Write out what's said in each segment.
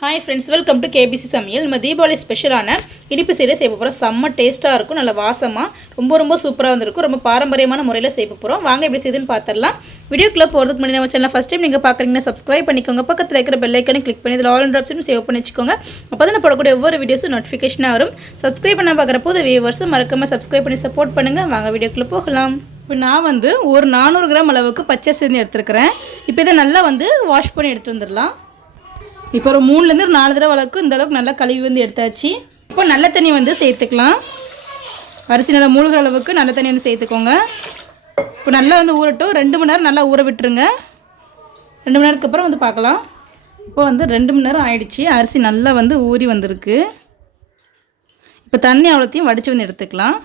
Hi friends welcome to KBC சமையல். நம்ம தீபாவளி ஸ்பெஷலான இனிப்பு சீடை செய்ய போகிறோம் செம்ம டேஸ்ட்டாக இருக்கும் நல்ல வாசமாக ரொம்ப ரொம்ப சூப்பராக வந்திருக்கும். ரொம்ப பாரம்பரியமான முறையில் செய்ய போகிறோம் வாங்க எப்படி செய்யுதுன்னு பார்த்துடலாம் வீடியோக்குள்ளே போகிறதுக்கு முன்னாடி நம்ம சேனல் ஃபஸ்ட் டைம் நீங்கள் பார்க்குறீங்கன்னா சப்ஸ்கிரைப் பண்ணிக்கோங்க. பக்கத்தில் இருக்கிற பெல்லைக்கனை கிளிக் பண்ணி இதில் ஆல் ஆப்ஷன் சேவ் பண்ணி வச்சுக்கோங்க. அப்போ தான் போடக்கூடிய ஒவ்வொரு வீடியோஸும் நோட்டிஃபிகேஷனாக வரும். சப்ஸ்கிரைப் பண்ண பார்க்குற போது வியூவர்ஸும் மறக்காமல் சப்ஸ்கிரைப் பண்ணி சப்போர்ட் பண்ணுங்கள் வாங்க வீடியோக்குள்ளே போகலாம். இப்போ நான் வந்து ஒரு நானூறு கிராம் அளவுக்கு பச்சை சேர்ந்து எடுத்துருக்கிறேன். இப்போ இதை நல்லா வந்து வாஷ் பண்ணி எடுத்து வந்துடலாம். இப்போ ஒரு மூணுலேருந்து ஒரு நாலு தடவை அளவுக்கு இந்த அளவுக்கு நல்லா கழுவி வந்து எடுத்தாச்சு. இப்போ நல்ல தண்ணி வந்து சேர்த்துக்கலாம். அரிசி நல்லா மூழ்கிற அளவுக்கு நல்ல தண்ணி வந்து சேர்த்துக்கோங்க. இப்போ நல்லா வந்து ஊறட்டும். ரெண்டு மணி நேரம் நல்லா ஊற விட்டுருங்க. ரெண்டு மணி நேரத்துக்கு அப்புறம் வந்து பார்க்கலாம். இப்போ வந்து ரெண்டு மணி நேரம் ஆயிடுச்சு. அரிசி நல்லா வந்து ஊறி வந்திருக்கு. இப்போ தண்ணி அவ்வளோத்தையும் வடித்து வந்து எடுத்துக்கலாம்.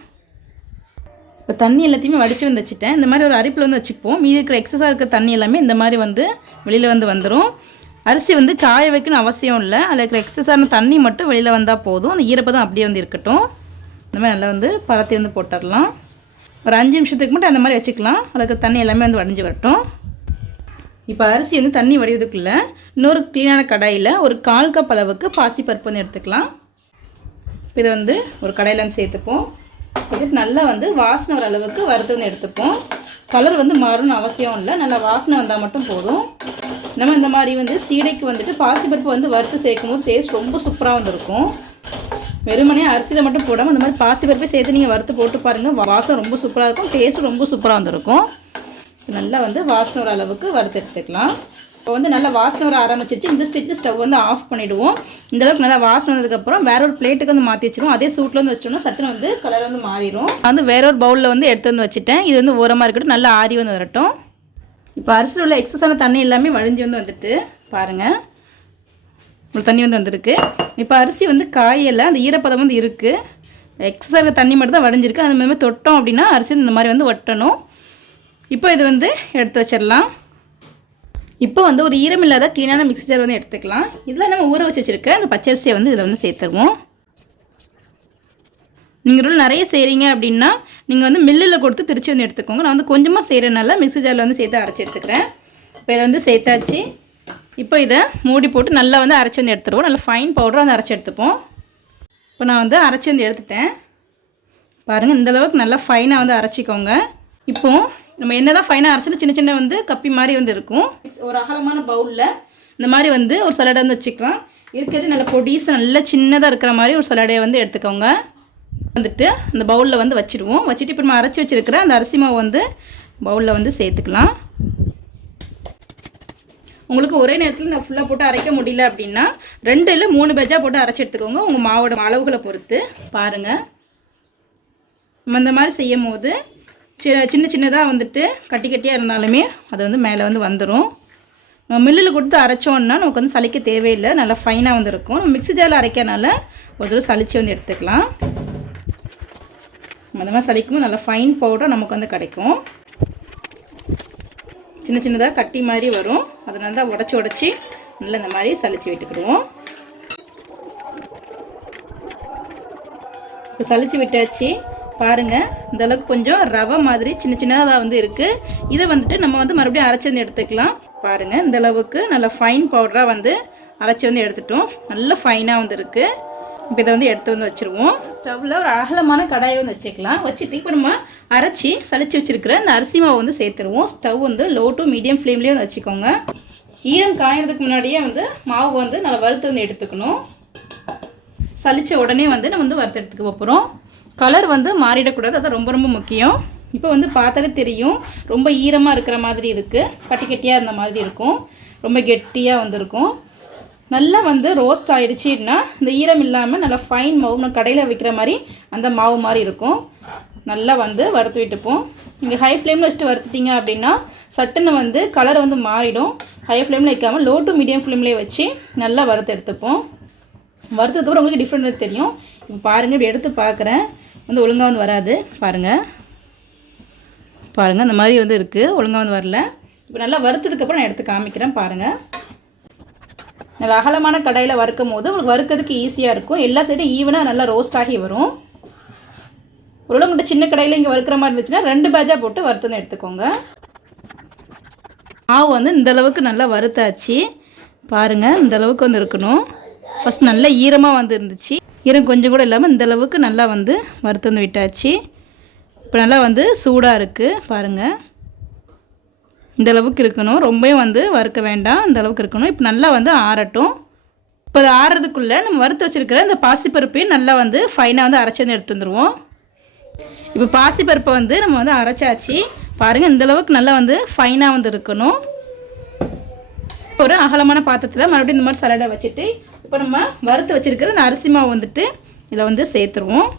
இப்போ தண்ணி எல்லாத்தையுமே வடித்து வந்து வச்சுட்டேன். இந்த மாதிரி ஒரு அரிப்பில் வந்து வச்சுப்போம். மீதி இருக்கிற எக்ஸஸாக இருக்கிற தண்ணி எல்லாமே இந்த மாதிரி வந்து வெளியில் வந்து வந்துடும் அரிசி வந்து காய வைக்கணும் அவசியம் இல்லை. அதில் இருக்கிற எக்ஸஸான தண்ணி மட்டும் வெளியில் வந்தால் போதும். அந்த ஈரப்பதம் அப்படியே வந்து இருக்கட்டும். இந்த மாதிரி நல்லா வந்து பரத்தி வந்து போட்டுடலாம். ஒரு அஞ்சு நிமிஷத்துக்கு மட்டும் அந்த மாதிரி வச்சுக்கலாம். அதில் இருக்கிற தண்ணி எல்லாமே வந்து வடிஞ்சு வரட்டும். இப்போ அரிசி வந்து தண்ணி வடிவதுக்குள்ளே இன்னொரு க்ளீனான கடாயில் ஒரு கால் கப் அளவுக்கு பாசிப்பருப்பு வந்து எடுத்துக்கலாம். இப்போ இதை வந்து ஒரு கடையில் வந்து சேர்த்துப்போம். இதுக்கு நல்லா வந்து வாசனை வர அளவுக்கு வறுத்து வந்து எடுத்துப்போம். கலர் வந்து மாறணும்னு அவசியம் இல்லை. நல்லா வாசனை வந்தால் மட்டும் போதும். நம்ம இந்த மாதிரி வந்து சீடைக்கு வந்துட்டு பாசிப்பருப்பு வந்து வறுத்து சேர்க்கும் போது டேஸ்ட் ரொம்ப சூப்பராக வந்துருக்கும். வெறுமனே அரிசியில் மட்டும் போடாமல் இந்த மாதிரி பாசிப்பருப்பை சேர்த்து நீங்கள் வறுத்து போட்டு பாருங்கள் வாசம் ரொம்ப சூப்பராக இருக்கும். டேஸ்ட் ரொம்ப சூப்பராக வந்திருக்கும். நல்லா வந்து வாசனை வர அளவுக்கு வறுத்து எடுத்துக்கலாம். இப்போ வந்து நல்லா வாசனை வர ஆரம்பிச்சிருச்சு. இந்த ஸ்டிச்சு ஸ்டவ் வந்து ஆஃப் பண்ணிவிடுவோம் இந்த அளவுக்கு நல்லா வாசனை வந்ததுக்கப்புறம் வேற ஒரு பிளேட்டுக்கு வந்து மாற்றி வச்சிருவோம். அதே சூட்டில் வந்து வச்சிட்டோம்னா சட்டுன்னு வந்து கலர் வந்து மாறிடும் வந்து வேற ஒரு பவுலில் வந்து எடுத்து வந்து வச்சுட்டேன். இது வந்து ஓரமாக இருக்கட்டும். நல்லா ஆறி வந்து வரட்டும். இப்போ அரிசியில் உள்ள எக்ஸஸான தண்ணி எல்லாமே வழிஞ்சு வந்து வந்துட்டு பாருங்கள் ஒரு தண்ணி வந்து வந்திருக்கு. இப்போ அரிசி வந்து காயலை அந்த ஈரப்பதம் வந்து இருக்குது எக்ஸஸாக தண்ணி மட்டும் தான் வடிஞ்சிருக்கு அது மாதிரி தொட்டோம் அப்படின்னா அரிசி இந்த மாதிரி வந்து ஒட்டணும். இப்போ இது வந்து எடுத்து வச்சிடலாம். இப்போ வந்து ஒரு ஈரமில்லாத க்ளீனான மிக்சர் வந்து எடுத்துக்கலாம். இதில் நம்ம ஊற வச்சு வச்சுருக்க அந்த பச்சரிசியை வந்து இதில் வந்து சேர்த்துருவோம். நீங்கள் ரூல் நிறைய செய்கிறீங்க அப்படின்னா நீங்கள் வந்து மில்லில் கொடுத்து திருச்சி வந்து எடுத்துக்கோங்க. நான் வந்து கொஞ்சமாக செய்கிறனால மிக்ஸி ஜாரில் வந்து சேர்த்து அரைச்சி எடுத்துக்கிறேன். இப்போ இதை வந்து சேர்த்தாச்சு. இப்போ இதை மூடி போட்டு நல்லா வந்து அரைச்சி வந்து எடுத்துருவோம். நல்லா ஃபைன் பவுடராக வந்து அரைச்சி எடுத்துப்போம். இப்போ நான் வந்து அரைச்சி வந்து எடுத்துட்டேன். பாருங்கள் இந்தளவுக்கு நல்லா ஃபைனாக வந்து அரைச்சிக்கோங்க. இப்போது நம்ம என்ன தான் ஃபைனாக அரைச்சாலும் சின்ன சின்ன வந்து கப்பி மாதிரி வந்து இருக்கும். ஒரு அகலமான பவுலில் இந்த மாதிரி வந்து ஒரு சலடை வந்து வச்சுக்கலாம். இருக்கிறது நல்ல பொடிசு நல்ல சின்னதாக இருக்கிற மாதிரி ஒரு சலடையை வந்து எடுத்துக்கோங்க. வந்துட்டு அந்த பவுலில் வந்து வச்சுருவோம் வச்சுட்டு இப்போ நம்ம அரைச்சி வச்சுருக்கிற அந்த அரிசி மாவு வந்து பவுலில் வந்து சேர்த்துக்கலாம். உங்களுக்கு ஒரே நேரத்தில் நான் ஃபுல்லாக போட்டு அரைக்க முடியல அப்படின்னா ரெண்டு இல்லை மூணு பேஜாக போட்டு அரைச்சி எடுத்துக்கோங்க. உங்கள் மாவோட அளவுகளை பொறுத்து பாருங்கள் நம்ம இந்த மாதிரி செய்யும் போது சின்ன சின்ன சின்னதாக வந்துட்டு கட்டி கட்டியாக இருந்தாலுமே அது வந்து மேலே வந்து வந்துடும் நம்ம மில்லில் கொடுத்து அரைச்சோன்னா நமக்கு வந்து சளிக்க தேவையில்லை. நல்லா ஃபைனாக வந்து இருக்கும். நம்ம மிக்ஸி ஜாரில் அரைக்கனால ஒரு தடவை சளிச்சு வந்து எடுத்துக்கலாம். அந்த மாதிரி சலிக்கும் நல்லா ஃபைன் பவுடர் நமக்கு வந்து கிடைக்கும். சின்ன சின்னதாக கட்டி மாதிரி வரும். அதனால தான் உடச்சி உடச்சி நல்லா இந்த மாதிரி சளிச்சு விட்டுக்கிடுவோம். இப்போ சளிச்சு விட்டாச்சு. பாருங்கள் இந்தளவுக்கு கொஞ்சம் ரவை மாதிரி சின்ன சின்னதாக வந்து இருக்குது இதை வந்துட்டு நம்ம வந்து மறுபடியும் அரைச்சி வந்து எடுத்துக்கலாம். பாருங்கள் இந்த அளவுக்கு நல்லா ஃபைன் பவுடராக வந்து அரைச்சி வந்து எடுத்துட்டோம். நல்ல ஃபைனாக வந்து இருக்குது இப்போ இதை வந்து எடுத்து வந்து வச்சுருவோம். ஸ்டவ்வில் ஒரு அகலமான கடாயை வந்து வச்சுக்கலாம். வச்சுட்டு இப்போ நம்ம அரைச்சி சளிச்சு வச்சுருக்கிற இந்த அரிசி மாவை வந்து சேர்த்துருவோம். ஸ்டவ் வந்து லோ டு மீடியம் ஃப்ளேம்லேயே வந்து வச்சுக்கோங்க. ஈரம் காயறதுக்கு முன்னாடியே வந்து மாவு வந்து நல்லா வறுத்து வந்து எடுத்துக்கணும். சளிச்ச உடனே வந்து நம்ம வந்து வறுத்து எடுத்துக்க போகிறோம் கலர் வந்து மாறிடக்கூடாது. அது ரொம்ப ரொம்ப முக்கியம். இப்போ வந்து பார்த்தாலே தெரியும். ரொம்ப ஈரமாக இருக்கிற மாதிரி இருக்குது கட்டி கட்டியாக இருந்த மாதிரி இருக்கும். ரொம்ப கெட்டியாக வந்திருக்கும். நல்லா வந்து ரோஸ்ட் ஆகிடுச்சின்னா இந்த ஈரம் இல்லாமல் நல்லா ஃபைன் மாவு நம்ம கடையில் விற்கிற மாதிரி அந்த மாவு மாதிரி இருக்கும். நல்லா வந்து வறுத்து விட்டுப்போம். நீங்கள் ஹை ஃப்ளேமில் வச்சுட்டு வறுத்துட்டிங்க அப்படின்னா சட்டுன்னு வந்து கலர் வந்து மாறிடும். ஹை ஃப்ளேமில் வைக்காமல் லோ டு மீடியம் ஃப்ளேம்லேயே வச்சு நல்லா வறுத்து எடுத்துப்போம். வறுத்ததுக்கப்புறம் உங்களுக்கு டிஃப்ரெண்ட் தெரியும். இப்போ பாருங்கள் இப்படி எடுத்து பார்க்குறேன் வந்து ஒழுங்காக வந்து வராது. பாருங்கள் பாருங்கள் அந்த மாதிரி வந்து இருக்குது ஒழுங்காக வந்து வரல. இப்போ நல்லா வறுத்ததுக்கப்புறம் நான் எடுத்து காமிக்கிறேன். பாருங்கள் நல்லா அகலமான கடாயில் வறுக்கும் போது உங்களுக்கு வறுக்கிறதுக்கு ஈஸியாக இருக்கும். எல்லா சைடும் ஈவனாக நல்லா ரோஸ்ட் ஆகி வரும். ஒரு சின்ன கடையில் இங்கே வறுக்கிற மாதிரி இருந்துச்சுன்னா ரெண்டு பேஜாக போட்டு வறுத்துன்னு எடுத்துக்கோங்க. மாவு வந்து இந்த அளவுக்கு நல்லா வறுத்தாச்சு. பாருங்கள் இந்த அளவுக்கு வந்து இருக்கணும். ஃபஸ்ட் நல்லா ஈரமாக வந்து இருந்துச்சு. ஈரம் கொஞ்சம் கூட இல்லாமல் இந்த அளவுக்கு நல்லா வந்து வறுத்து வந்து விட்டாச்சு. இப்போ நல்லா வந்து சூடாக இருக்குது பாருங்கள் இந்த அளவுக்கு இருக்கணும். ரொம்பவும் வந்து வறுக்க வேண்டாம். இந்த அளவுக்கு இருக்கணும். இப்போ நல்லா வந்து ஆறட்டும். இப்போ அது ஆறுறதுக்குள்ளே நம்ம வறுத்து வச்சுருக்கிற இந்த பாசிப்பருப்பையும் நல்லா வந்து ஃபைனாக வந்து அரைச்சி வந்து எடுத்து வந்துடுவோம் இப்போ பாசிப்பருப்பை வந்து நம்ம வந்து அரைச்சாச்சு. பாருங்கள் இந்த அளவுக்கு நல்லா வந்து ஃபைனாக வந்து இருக்கணும். ஒரு அகலமான பாத்திரத்தில் மறுபடியும் இந்த மாதிரி சலடை வச்சுட்டு இப்போ நம்ம வறுத்து வச்சுருக்கிற இந்த அரிசி மாவு வந்துட்டு இதில் வந்து சேர்த்துருவோம்.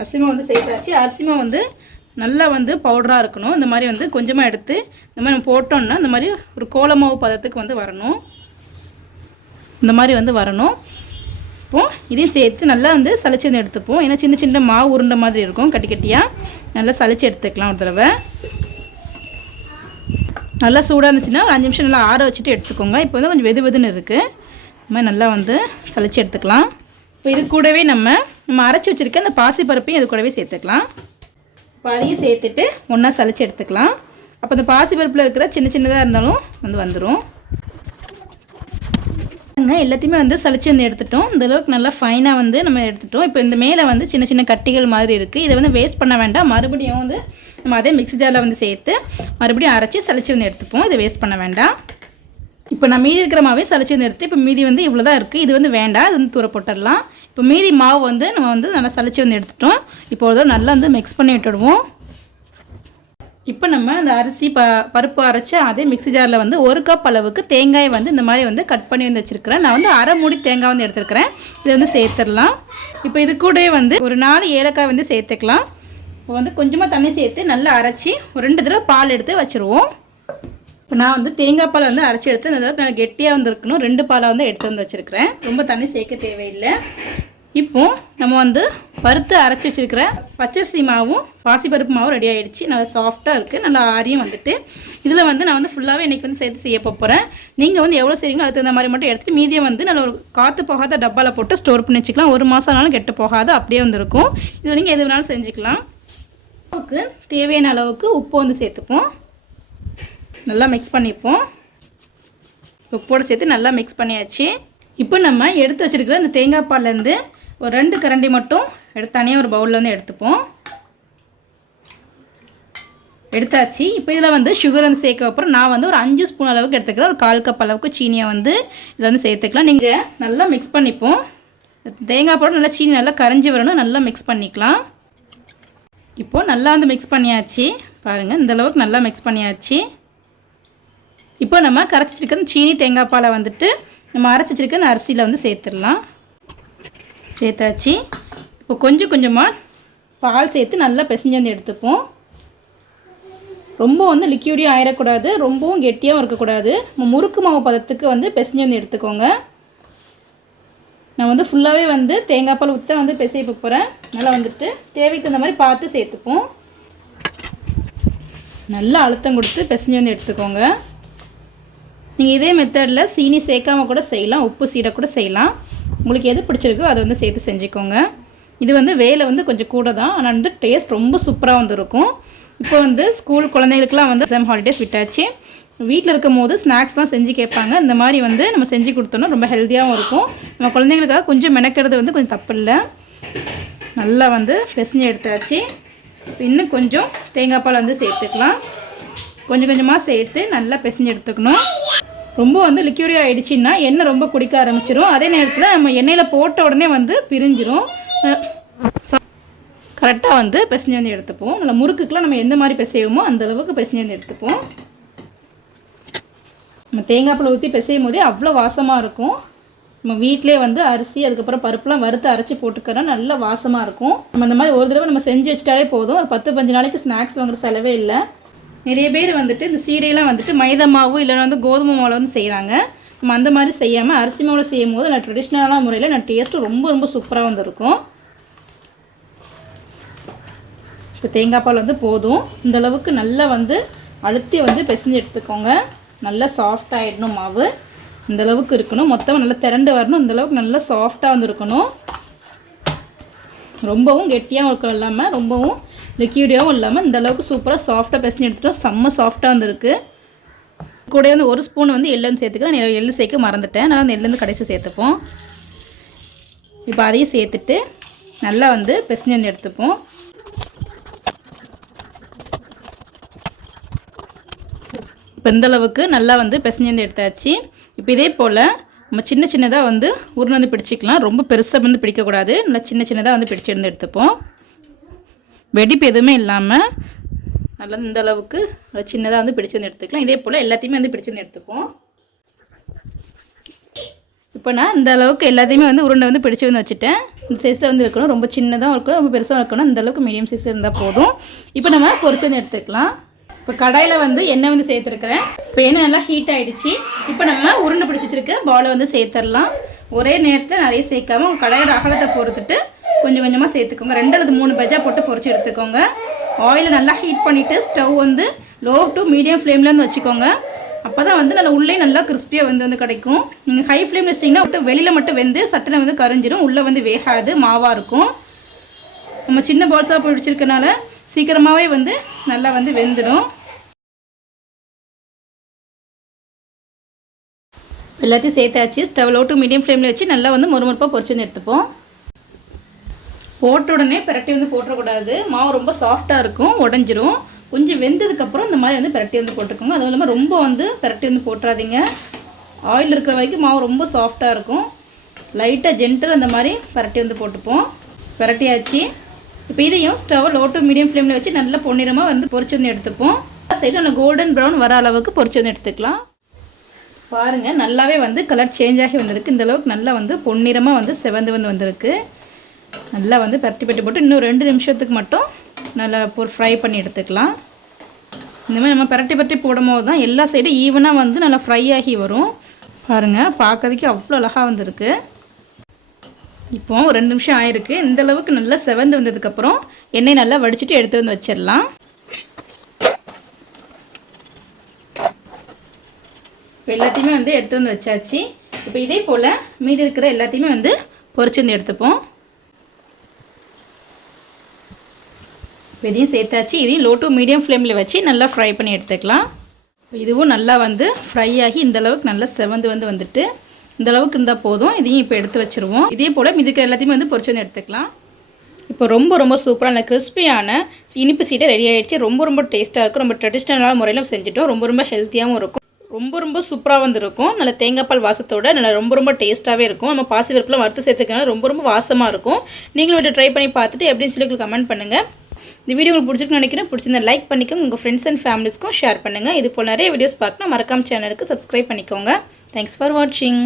அரிசிமா வந்து சேர்த்தாச்சு அரிசிமா வந்து நல்லா வந்து பவுடராக இருக்கணும். இந்த மாதிரி வந்து கொஞ்சமாக எடுத்து இந்த மாதிரி நம்ம போட்டோம்னா இந்த மாதிரி ஒரு கோலமாவு பதத்துக்கு வந்து வரணும். இந்த மாதிரி வந்து வரணும். இப்போ இதையும் சேர்த்து நல்லா வந்து சளிச்சு வந்து எடுத்துப்போம். ஏன்னா சின்ன சின்ன மாவு உருண்டை மாதிரி இருக்கும். கட்டி கட்டியாக நல்லா சளிச்சு எடுத்துக்கலாம் ஒரு தடவை. நல்லா சூடாக இருந்துச்சுன்னா ஒரு அஞ்சு நிமிஷம் நல்லா ஆற வச்சுட்டு எடுத்துக்கோங்க. இப்போ வந்து கொஞ்சம் வெது வெதுன்னு இருக்குது இந்த மாதிரி நல்லா வந்து சளிச்சு எடுத்துக்கலாம். இப்போ இது கூடவே நம்ம நம்ம அரைச்சி வச்சுருக்க அந்த பாசிப்பருப்பையும் இது கூடவே சேர்த்துக்கலாம். இப்போ அதையும் சேர்த்துட்டு ஒன்றா சளிச்சு எடுத்துக்கலாம். அப்போ அந்த பாசிப்பருப்பில் இருக்கிற சின்ன சின்னதாக இருந்தாலும் வந்து வந்துடும் எல்லாத்தையுமே வந்து சளிச்சு வந்து எடுத்துட்டோம். இந்த அளவுக்கு நல்லா ஃபைனாக வந்து நம்ம எடுத்துட்டோம். இப்போ இந்த மேலே வந்து சின்ன சின்ன கட்டிகள் மாதிரி இருக்குது இதை வந்து வேஸ்ட் பண்ண வேண்டாம். மறுபடியும் வந்து நம்ம அதே மிக்ஸி ஜாரில் வந்து சேர்த்து மறுபடியும் அரைச்சி சளிச்சு வந்து எடுத்துப்போம். இதை வேஸ்ட் பண்ண வேண்டாம். இப்போ நான் மீதி இருக்கிற மாவே சளிச்சு வந்து எடுத்து இப்போ மீதி வந்து இவ்வளோ தான் இருக்குது இது வந்து வேண்டாம். இது வந்து தூர போட்டுடலாம். இப்போ மீதி மாவு வந்து நம்ம வந்து நல்லா சளிச்சு வந்து எடுத்துட்டோம். இப்போ ஒரு நல்லா வந்து மிக்ஸ் பண்ணி விட்டுடுவோம். இப்போ நம்ம இந்த அரிசி ப பருப்பு அரைச்சி அதே மிக்ஸி ஜாரில் வந்து ஒரு கப் அளவுக்கு தேங்காய் வந்து இந்த மாதிரி வந்து கட் பண்ணி வந்து வச்சுருக்கிறேன். நான் வந்து அரை மூடி தேங்காய் வந்து எடுத்துருக்கிறேன். இதை வந்து சேர்த்துடலாம். இப்போ இது கூடவே வந்து ஒரு நாலு ஏலக்காய் வந்து சேர்த்துக்கலாம். இப்போ வந்து கொஞ்சமாக தண்ணி சேர்த்து நல்லா அரைச்சி ஒரு ரெண்டு தடவை பால் எடுத்து வச்சுருவோம். இப்போ நான் வந்து தேங்காய் பாலை வந்து அரைச்சி எடுத்து இந்த நல்லா கெட்டியாக வந்துருக்கணும். ரெண்டு பாலை வந்து எடுத்து வந்து வச்சுருக்கிறேன். ரொம்ப தண்ணி சேர்க்க தேவையில்லை. இப்போ நம்ம வந்து வறுத்து அரைச்சி வச்சுருக்கிற பச்சரிசி மாவும் பாசிப்பருப்பு மாவும் ரெடி ஆகிடுச்சு நல்லா சாஃப்டாக இருக்குது நல்லா ஆரியும் வந்துட்டு. இதில் வந்து நான் வந்து ஃபுல்லாகவே இன்றைக்கி வந்து சேர்த்து செய்ய போகிறேன் நீங்கள் வந்து எவ்வளோ செய்வீங்களோ அதுக்கு தகுந்த மாதிரி மட்டும் எடுத்துகிட்டு மீதியை வந்து நல்ல ஒரு காற்று போகாத டப்பாவில் போட்டு ஸ்டோர் பண்ணி வச்சுக்கலாம். ஒரு மாதம்னாலும் கெட்டு போகாது. அப்படியே வந்துருக்கும். இதில் நீங்கள் எது வேணாலும் செஞ்சுக்கலாம். அளவுக்கு தேவையான அளவுக்கு உப்பு வந்து சேர்த்துப்போம். நல்லா மிக்ஸ் பண்ணிப்போம். உப்போடு சேர்த்து நல்லா மிக்ஸ் பண்ணியாச்சு. இப்போ நம்ம எடுத்து வச்சுருக்கிற இந்த தேங்காய் பால்லேருந்து ஒரு ரெண்டு கரண்டி மட்டும் எடுத்து தனியாக ஒரு பவுலில் வந்து எடுத்துப்போம். எடுத்தாச்சு. இப்போ இதில் வந்து சுகர் வந்து சேர்க்க அப்புறம் நான் வந்து ஒரு அஞ்சு ஸ்பூன் அளவுக்கு எடுத்துக்கிறேன். ஒரு கால் கப் அளவுக்கு சீனியை வந்து இதில் வந்து சேர்த்துக்கலாம். நீங்கள் நல்லா மிக்ஸ் பண்ணிப்போம். தேங்காய் போட நல்லா சீனி நல்லா கரைஞ்சி வரணும். நல்லா மிக்ஸ் பண்ணிக்கலாம். இப்போது நல்லா வந்து மிக்ஸ் பண்ணியாச்சு. பாருங்கள் இந்த அளவுக்கு நல்லா மிக்ஸ் பண்ணியாச்சு. இப்போ நம்ம கரைச்சி வச்சிருக்க சீனி தேங்காய் பாலை வந்துட்டு நம்ம அரைச்சி அந்த அரிசியில் வந்து சேர்த்துடலாம். சேர்த்தாச்சு. இப்போ கொஞ்சம் கொஞ்சமாக பால் சேர்த்து நல்லா பிசைஞ்சு வந்து எடுத்துப்போம். ரொம்ப வந்து லிக்யூடியும் ஆயிடக்கூடாது ரொம்பவும் கெட்டியாகவும் இருக்கக்கூடாது. நம்ம முறுக்கு மாவு பதத்துக்கு வந்து பிசைஞ்சு வந்து எடுத்துக்கோங்க. நான் வந்து ஃபுல்லாகவே வந்து தேங்காய் பால் ஊற்றி வந்து பிசைய போகிறேன் நல்லா வந்துட்டு தேவைக்கு தகுந்த மாதிரி பார்த்து சேர்த்துப்போம். நல்லா அழுத்தம் கொடுத்து பிசைஞ்சு வந்து எடுத்துக்கோங்க. நீங்கள் இதே மெத்தடில் சீனி சேர்க்காம கூட செய்யலாம் உப்பு சீடை கூட செய்யலாம். உங்களுக்கு எது பிடிச்சிருக்கோ அதை வந்து சேர்த்து செஞ்சுக்கோங்க. இது வந்து வேலை வந்து கொஞ்சம் கூட தான் ஆனால் வந்து டேஸ்ட் ரொம்ப சூப்பராக வந்து இருக்கும் இப்போ வந்து ஸ்கூல் குழந்தைகளுக்குலாம் வந்து எக்ஸாம் ஹாலிடேஸ் விட்டாச்சு. வீட்டில் இருக்கும் போது ஸ்நாக்ஸ்லாம் செஞ்சு கேட்பாங்க. இந்த மாதிரி வந்து நம்ம செஞ்சு கொடுத்தோன்னா ரொம்ப ஹெல்த்தியாகவும் இருக்கும். நம்ம குழந்தைங்களுக்காக கொஞ்சம் மெனக்கிறது வந்து கொஞ்சம் தப்பு இல்லை. நல்லா வந்து பெசஞ்சு எடுத்தாச்சு. இன்னும் கொஞ்சம் தேங்காய் பால் வந்து சேர்த்துக்கலாம். கொஞ்சம் கொஞ்சமாக சேர்த்து நல்லா பிசைஞ்சு எடுத்துக்கணும். ரொம்ப வந்து லிக்யூரி ஆகிடுச்சின்னா எண்ணெய் ரொம்ப குடிக்க ஆரம்பிச்சிடும் அதே நேரத்தில் நம்ம எண்ணெயில் போட்ட உடனே வந்து பிரிஞ்சிரும். கரெக்டாக வந்து பிசைஞ்சு வந்து எடுத்துப்போம். இல்லை முறுக்குக்கெலாம் நம்ம எந்த மாதிரி பிசைவோமோ அந்த அளவுக்கு பிசைஞ்சு வந்து எடுத்துப்போம். நம்ம தேங்காய் பழம் ஊற்றி பிசையும் போதே அவ்வளோ வாசமாக இருக்கும். நம்ம வீட்டிலே வந்து அரிசி அதுக்கப்புறம் பருப்புலாம் வறுத்து அரைச்சி போட்டுக்கிறோம் நல்ல வாசமாக இருக்கும். நம்ம இந்த மாதிரி ஒரு தடவை நம்ம செஞ்சு வச்சிட்டாலே போதும். ஒரு பத்து பஞ்சு நாளைக்கு ஸ்நாக்ஸ் வாங்குற செலவே இல்லை. நிறைய பேர் வந்துட்டு இந்த சீடையெல்லாம் வந்துட்டு மைதா மாவு இல்லைன்னா வந்து கோதுமை மாவில் வந்து செய்கிறாங்க நம்ம அந்த மாதிரி செய்யாமல் அரிசி மாவில் செய்யும் போது நான் ட்ரெடிஷ்னலான முறையில் நான் டேஸ்ட்டு ரொம்ப ரொம்ப சூப்பராக வந்துருக்கும். இப்போ தேங்காய் பால் வந்து போதும். இந்த அளவுக்கு நல்லா வந்து அழுத்தி வந்து பிசைஞ்சு எடுத்துக்கோங்க. நல்லா சாஃப்ட் ஆகிடணும் மாவு. இந்த அளவுக்கு இருக்கணும். மொத்தமாக நல்லா திரண்டு வரணும். இந்த அளவுக்கு நல்லா சாஃப்டாக வந்து இருக்கணும் ரொம்பவும் கெட்டியாகவும் இருக்க இல்லாமல் ரொம்பவும் லிக்யூடியாகவும் இல்லாமல் இந்த அளவுக்கு சூப்பராக சாஃப்டாக பிசைஞ்சு எடுத்துட்டோம் செம்ம சாஃப்டாக வந்துருக்கு கூட வந்து ஒரு ஸ்பூன் வந்து எள்ளு சேர்த்துக்கிறேன். நான் எள்ளு சேர்க்க மறந்துட்டேன். அதனால் அந்த எள்ளுந்து கடைசி சேர்த்துப்போம். இப்போ அதையும் சேர்த்துட்டு நல்லா வந்து பிசைஞ்சு வந்து எடுத்துப்போம். இப்போ இந்தளவுக்கு நல்லா வந்து பிசைஞ்சு வந்து எடுத்தாச்சு. இப்போ இதே போல் நம்ம சின்ன சின்னதாக வந்து உருண்டு வந்து பிடிச்சிக்கலாம். ரொம்ப பெருசாக வந்து பிடிக்கக்கூடாது. நல்லா சின்ன சின்னதாக வந்து பிடிச்சிருந்து எடுத்துப்போம். வெடிப்பு எதுவுமே இல்லாமல் நல்லா இந்த அளவுக்கு நல்லா சின்னதாக வந்து பிடிச்சு வந்து எடுத்துக்கலாம். இதே போல் எல்லாத்தையுமே வந்து பிடிச்சு வந்து எடுத்துப்போம். இப்போ நான் இந்த அளவுக்கு எல்லாத்தையுமே வந்து உருண்டை வந்து பிடிச்சி வந்து வச்சுட்டேன். இந்த சைஸில் வந்து இருக்கணும். ரொம்ப சின்னதாக இருக்கணும். ரொம்ப பெருசாக இருக்கணும். இந்த அளவுக்கு மீடியம் சைஸில் இருந்தால் போதும். இப்போ நம்ம பொறிச்சு வந்து எடுத்துக்கலாம். இப்போ கடாயில் வந்து எண்ணெய் வந்து சேர்த்துருக்குறேன். இப்போ எண்ணெய் நல்லா ஹீட் ஆகிடுச்சு இப்போ நம்ம உருண்டை பிடிச்சி வச்சிருக்க பாலை வந்து சேர்த்துடலாம். ஒரே நேரத்தில் நிறைய சேர்க்காம உங்கள் கடாயோட அகலத்தை பொறுத்துட்டு கொஞ்சம் கொஞ்சமாக சேர்த்துக்கோங்க. ரெண்டு அல்லது மூணு பஜ்ஜா போட்டு பொறிச்சு எடுத்துக்கோங்க. ஆயிலை நல்லா ஹீட் பண்ணிவிட்டு ஸ்டவ் வந்து லோ டு மீடியம் ஃப்ளேம்லேருந்து வச்சுக்கோங்க. அப்போ தான் வந்து நல்லா உள்ளே நல்லா கிறிஸ்பியாக வந்து வந்து கிடைக்கும். நீங்கள் ஹை ஃப்ளேம் வச்சிட்டிங்கன்னா விட்டு வெளியில் மட்டும் வெந்து சட்டனை வந்து கரைஞ்சிரும். உள்ளே வந்து வேகாது மாவாக இருக்கும். நம்ம சின்ன பால்ஸாக பிடிச்சிருக்கனால சீக்கிரமாகவே வந்து நல்லா வந்து வெந்துடும் எல்லாத்தையும் சேர்த்தாச்சு. ஸ்டவ் லோ டு மீடியம் ஃப்ளேமில் வச்சு நல்லா வந்து மொறுமொறுப்பாக பொறிச்சு வந்து எடுத்துப்போம். போட்ட உடனே பிரட்டி வந்து போட்டுறக்கூடாது. மாவு ரொம்ப சாஃப்டாக இருக்கும் உடஞ்சிரும். கொஞ்சம் வெந்ததுக்கப்புறம் இந்த மாதிரி வந்து பிரட்டி வந்து போட்டுக்கோங்க. அதுவும் இல்லாமல் ரொம்ப வந்து பிரட்டி வந்து போட்டுறாதீங்க. ஆயில் இருக்கிற வரைக்கும் மாவு ரொம்ப சாஃப்டாக இருக்கும். லைட்டாக ஜென்டல் அந்த மாதிரி பரட்டி வந்து போட்டுப்போம். பிரட்டியாச்சு. இப்போ இதையும் ஸ்டவ் லோ டு மீடியம் ஃப்ளேமில் வச்சு நல்லா பொன்னிறமாக வந்து பொறிச்சு வந்து எடுத்துப்போம். சைடு நல்லா கோல்டன் ப்ரௌன் வர அளவுக்கு பொறிச்சு வந்து எடுத்துக்கலாம். பாருங்கள் நல்லாவே வந்து கலர் சேஞ்ச் ஆகி வந்திருக்கு. இந்தளவுக்கு நல்லா வந்து பொன்னிறமாக வந்து செவந்து வந்து வந்திருக்கு. நல்லா வந்து பரட்டி பட்டி போட்டு இன்னும் ரெண்டு நிமிஷத்துக்கு மட்டும் நல்லா பொ ஃப்ரை பண்ணி எடுத்துக்கலாம். இந்த மாதிரி நம்ம பரட்டி பரட்டி போடும்போது தான் எல்லா சைடும் ஈவனாக வந்து நல்லா ஃப்ரை ஆகி வரும். பாருங்கள் பார்க்கறதுக்கு அவ்வளோ அழகாக வந்திருக்கு. இப்போ ரெண்டு நிமிஷம் ஆயிருக்கு. இந்தளவுக்கு நல்லா செவந்து வந்ததுக்கப்புறம் எண்ணெய் நல்லா வடிச்சிட்டு எடுத்து வந்து வச்சிடலாம். இப்போ எல்லாத்தையுமே வந்து எடுத்து வந்து வச்சாச்சு. இப்போ இதே போல் மீதி இருக்கிற எல்லாத்தையுமே வந்து பொறிச்சு வந்து எடுத்துப்போம். இதையும் சேர்த்தாச்சு. இதையும் லோ டு மீடியம் ஃப்ளேமில் வச்சு நல்லா ஃப்ரை பண்ணி எடுத்துக்கலாம். இதுவும் நல்லா வந்து ஃப்ரை ஆகி இந்த அளவுக்கு நல்லா செவந்து வந்து வந்துட்டு இந்தளவுக்கு இருந்தால் போதும். இதையும் இப்போ எடுத்து வச்சுருவோம். இதே போல் இதுக்கு எல்லாத்தையுமே வந்து பொறிச்சு வந்து எடுத்துக்கலாம். இப்போ ரொம்ப ரொம்ப சூப்பரான கிறிஸ்பியான இனிப்பு சீட்டை ரெடி ஆகிடுச்சு ரொம்ப ரொம்ப டேஸ்ட்டாக இருக்கும். ரொம்ப ட்ரெடிஷ்னலான முறையில் செஞ்சுட்டோம். ரொம்ப ரொம்ப ஹெல்த்தியாகவும் இருக்கும். ரொம்ப ரொம்ப சூப்பராக வந்துருக்கும். நல்ல தேங்காய் பால் வாசத்தோட நல்லா ரொம்ப ரொம்ப டேஸ்ட்டாகவே இருக்கும். நம்ம பாசி பருப்புலாம் வறுத்து சேர்த்துக்கனால ரொம்ப ரொம்ப வாசமாக இருக்கும். நீங்களும் இதை ட்ரை பண்ணி பார்த்துட்டு எப்படின்னு சொல்லி உங்களுக்கு கமெண்ட் பண்ணுங்கள் இந்த வீடியோ உங்களுக்கு பிடிச்சிருக்குன்னு நினைக்கிறேன். பிடிச்சிருந்தா லைக் பண்ணிக்கோங்க. உங்கள் ஃப்ரெண்ட்ஸ் அண்ட் ஃபேமிலிஸ்க்கும் ஷேர் பண்ணுங்கள் இது போல் நிறைய வீடியோஸ் பார்க்கணும். மறக்காம சேனலுக்கு சப்ஸ்கிரைப் பண்ணிக்கோங்க. தேங்க்ஸ் ஃபார் வாட்சிங்